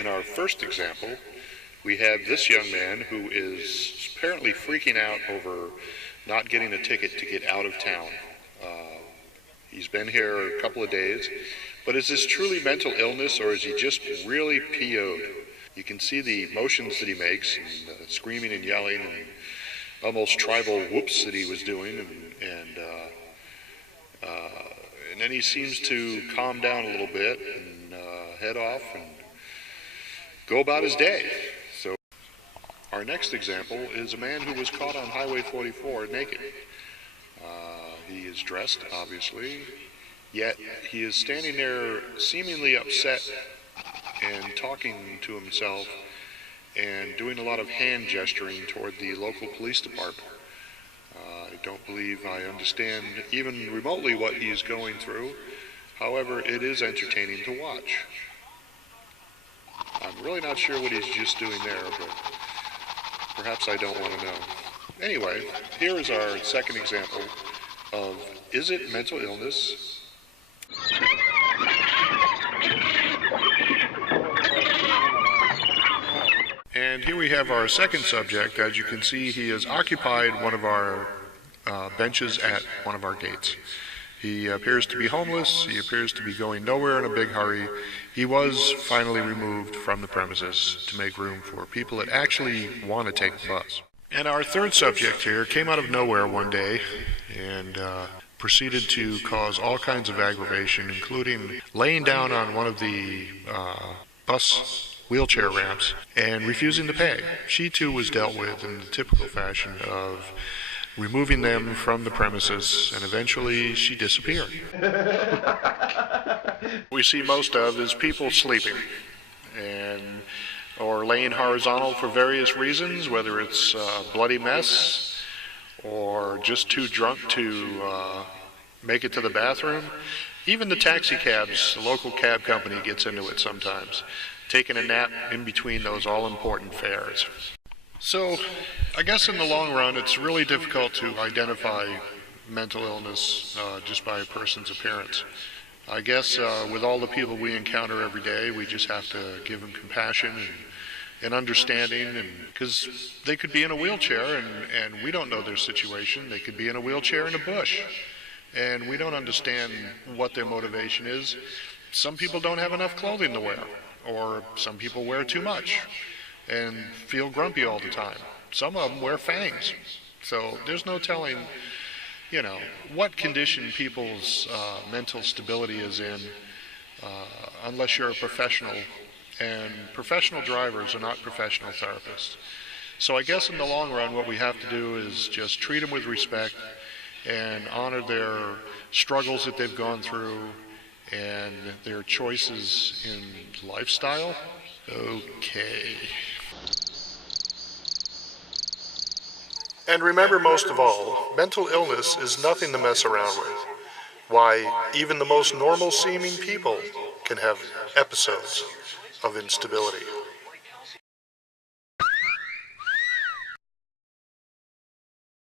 in our first example, we have this young man who is apparently freaking out over not getting a ticket to get out of town. He's been here a couple of days, but is this truly mental illness, or is he just really PO'd? You can see the motions that he makes, and screaming and yelling, and almost tribal whoops that he was doing, and then he seems to calm down a little bit and head off and go about his day. So our next example is a man who was caught on Highway 44 naked. He is dressed, obviously, yet he is standing there seemingly upset and talking to himself and doing a lot of hand gesturing toward the local police department. I don't believe I understand even remotely what he's going through. However, it is entertaining to watch. I'm really not sure what he's just doing there, but perhaps I don't want to know. Anyway, here is our second example of, is it mental illness? And here we have our second subject. As you can see, he has occupied one of our benches at one of our gates. He appears to be homeless. He appears to be going nowhere in a big hurry. He was finally removed from the premises to make room for people that actually want to take the bus. And our third subject here came out of nowhere one day and proceeded to cause all kinds of aggravation, including laying down on one of the bus wheelchair ramps and refusing to pay. She too was dealt with in the typical fashion of removing them from the premises, and eventually she disappeared. We see most of is people sleeping or laying horizontal for various reasons, whether it's a bloody mess or just too drunk to make it to the bathroom. Even the taxi cabs, the local cab company gets into it sometimes, taking a nap in between those all-important fares. So, I guess in the long run, it's really difficult to identify mental illness just by a person's appearance. I guess with all the people we encounter every day, we just have to give them compassion and understanding, and because they could be in a wheelchair and we don't know their situation. They could be in a wheelchair in a bush, and we don't understand what their motivation is. Some people don't have enough clothing to wear, or some people wear too much and feel grumpy all the time. Some of them wear fangs. So there's no telling, what condition people's mental stability is in unless you're a professional. And professional drivers are not professional therapists. So I guess in the long run, what we have to do is just treat them with respect and honor their struggles that they've gone through and their choices in lifestyle. Okay. And remember, most of all, mental illness is nothing to mess around with. Why, even the most normal-seeming people can have episodes of instability.